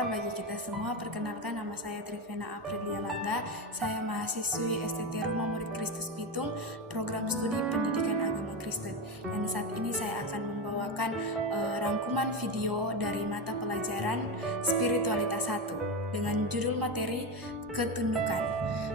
sejahtera bagi kita semua. Perkenalkan, nama saya Trivena Aprilia Langga. Saya mahasiswi STT Rumah Murid Kristus Pitung, program studi pendidikan agama Kristen. Dan saat ini saya akan membawakan rangkuman video dari mata pelajaran Spiritualitas 1 dengan judul materi ketundukan.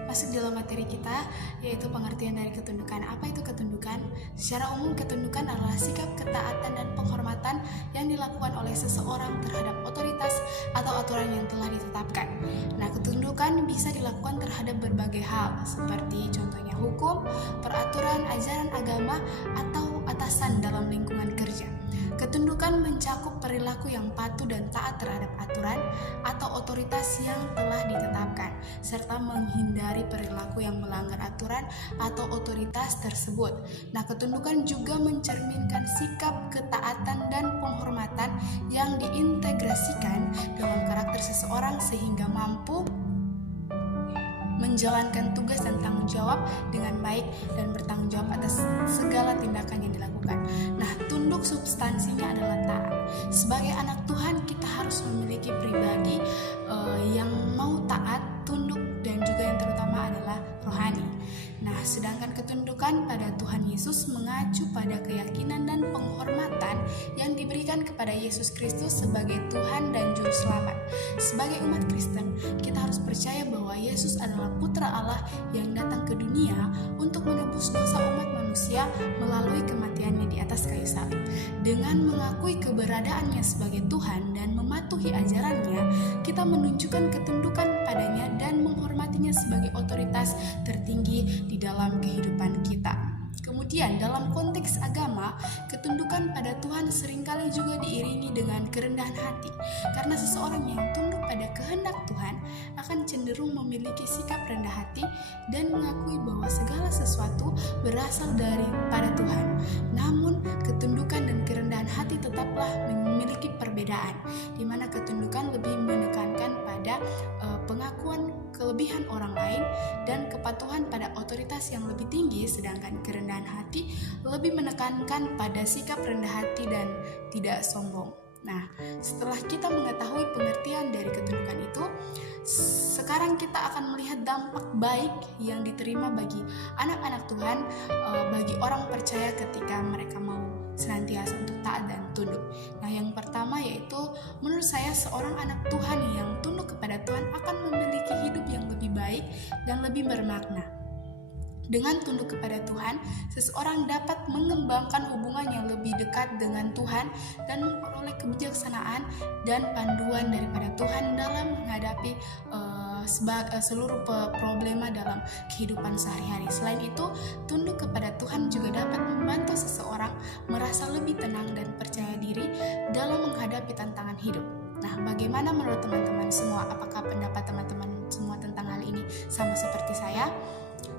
Masuk dalam materi kita, yaitu pengertian dari ketundukan. Apa itu ketundukan? Secara umum, ketundukan adalah sikap ketaatan dan penghormatan yang dilakukan oleh seseorang terhadap otoritas atau aturan yang telah ditetapkan. Nah, ketundukan bisa dilakukan terhadap berbagai hal, seperti contohnya hukum, peraturan, ajaran agama, atau atasan dalam lingkungan kerja. Ketundukan mencakup perilaku yang patuh dan taat terhadap aturan atau otoritas yang telah ditetapkan, serta menghindari perilaku yang melanggar aturan atau otoritas tersebut. Nah, ketundukan juga mencerminkan sikap ketaatan dan penghormatan yang diintegrasikan dalam karakter seseorang sehingga mampu menjalankan tugas dan tanggung jawab dengan baik dan bertanggung jawab atas segala tindakan yang dilakukan. Nah, tunduk substansinya adalah taat. Sebagai anak Tuhan, kita harus memiliki pribadi yang mau taat, tunduk, dan juga yang terutama adalah rohani. Nah, sedangkan ketundukan pada Tuhan Yesus mengacu pada keyakinan dan penghormatan yang diberikan kepada Yesus Kristus sebagai Tuhan dan Juru Selamat. Sebagai umat Kristen, kita harus percaya bahwa Yesus adalah Putra Allah yang datang ke dunia untuk menebus dosa umat manusia melalui kematiannya di atas kayu salib. Dengan mengakui keberadaannya sebagai Tuhan dan mematuhi ajarannya, kita menunjukkan ketundukan padanya dan menghormatinya sebagai otoritas tertinggi di dalam kehidupan kita. Kemudian dalam konteks agama, ketundukan pada Tuhan seringkali juga diiringi dengan kerendahan hati. Karena seseorang yang tunduk pada kehendak Tuhan akan cenderung memiliki sikap rendah hati dan mengakui bahwa segala sesuatu berasal daripada Tuhan. Namun, ketundukan dan kerendahan hati tetaplah memiliki perbedaan, di mana ketundukan lebih menekankan pada pengakuan kelebihan orang lain dan kepatuhan pada otoritas yang lebih tinggi, sedangkan kerendahan hati lebih menekankan pada sikap rendah hati dan tidak sombong. Nah, setelah kita mengetahui pengertian dari ketundukan itu, sekarang kita akan melihat dampak baik yang diterima bagi anak-anak Tuhan, bagi orang percaya ketika mereka mau senantiasa untuk taat dan tunduk. Nah, yang pertama yaitu menurut saya seorang anak Tuhan yang tunduk kepada Tuhan akan memiliki hidup yang lebih baik dan lebih bermakna. Dengan tunduk kepada Tuhan, seseorang dapat mengembangkan hubungan yang lebih dekat dengan Tuhan dan memperoleh kebijaksanaan dan panduan daripada Tuhan dalam menghadapi seluruh problema dalam kehidupan sehari-hari. Selain itu, tunduk kepada Tuhan juga dapat membantu seseorang merasa lebih tenang dan percaya diri dalam menghadapi tantangan hidup. Nah, bagaimana menurut teman-teman semua? Apakah pendapat teman-teman semua tentang hal ini sama seperti saya?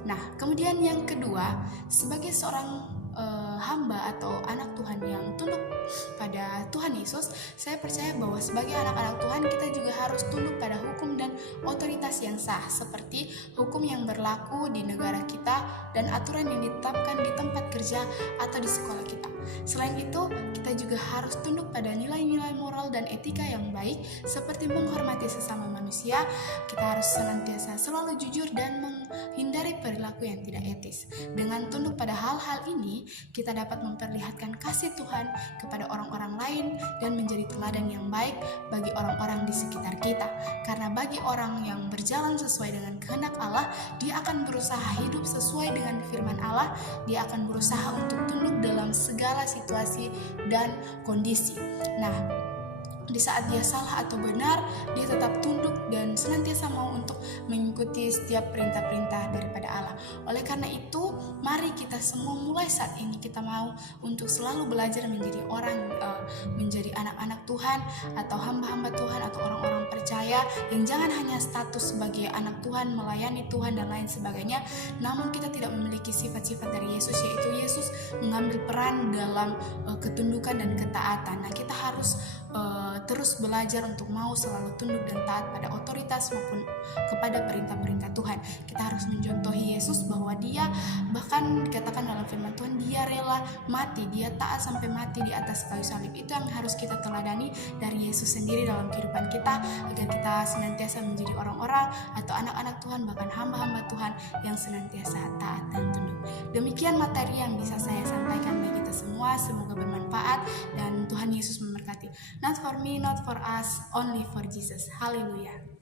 Nah, kemudian yang kedua, sebagai seorang hamba atau anak Tuhan yang tunduk pada Tuhan Yesus, saya percaya bahwa sebagai anak-anak Tuhan kita juga harus tunduk pada hukum dan otoritas yang sah, seperti hukum yang berlaku di negara kita dan aturan yang ditetapkan di tempat kerja atau di sekolah kita. Selain itu, kita juga harus tunduk pada nilai-nilai moral dan etika yang baik, seperti menghormati sesama manusia. Kita harus senantiasa selalu jujur dan menghindari perilaku yang tidak etis. Dengan tunduk pada hal-hal ini, kita dapat memperlihatkan kasih Tuhan kepada orang-orang lain dan menjadi teladan yang baik bagi orang-orang di sekitar kita. Karena bagi orang yang berjalan sesuai dengan kehendak Allah, dia akan berusaha hidup sesuai dengan firman Allah. Dia akan berusaha untuk tunduk dalam segala situasi dan kondisi. Nah, di saat dia salah atau benar, dia tetap tunduk dan senantiasa mau untuk mengikuti setiap perintah-perintah daripada Allah. Oleh karena itu, mari kita semua mulai saat ini kita mau untuk selalu belajar menjadi menjadi anak-anak Tuhan atau hamba-hamba Tuhan atau orang-orang percaya yang jangan hanya status sebagai anak Tuhan, melayani Tuhan dan lain sebagainya, namun kita tidak memiliki sifat-sifat dari Yesus, yaitu Yesus mengambil peran dalam ketundukan dan ketaatan. Nah, kita harus terus belajar untuk mau selalu tunduk dan taat pada otoritas maupun kepada perintah-perintah Tuhan. Kita harus mencontohi Yesus bahwa dia bahkan dikatakan dalam firman Tuhan, dia rela mati, dia taat sampai mati di atas kayu salib. Itu yang harus kita teladani dari Yesus sendiri dalam kehidupan kita, agar kita senantiasa menjadi orang-orang atau anak-anak Tuhan, bahkan hamba-hamba Tuhan yang senantiasa taat dan tunduk. Demikian materi yang bisa saya sampaikan bagi kita semua, semoga bermanfaat dan Tuhan Yesus memberkati. Not for me, not for us, only for Jesus. Haleluya.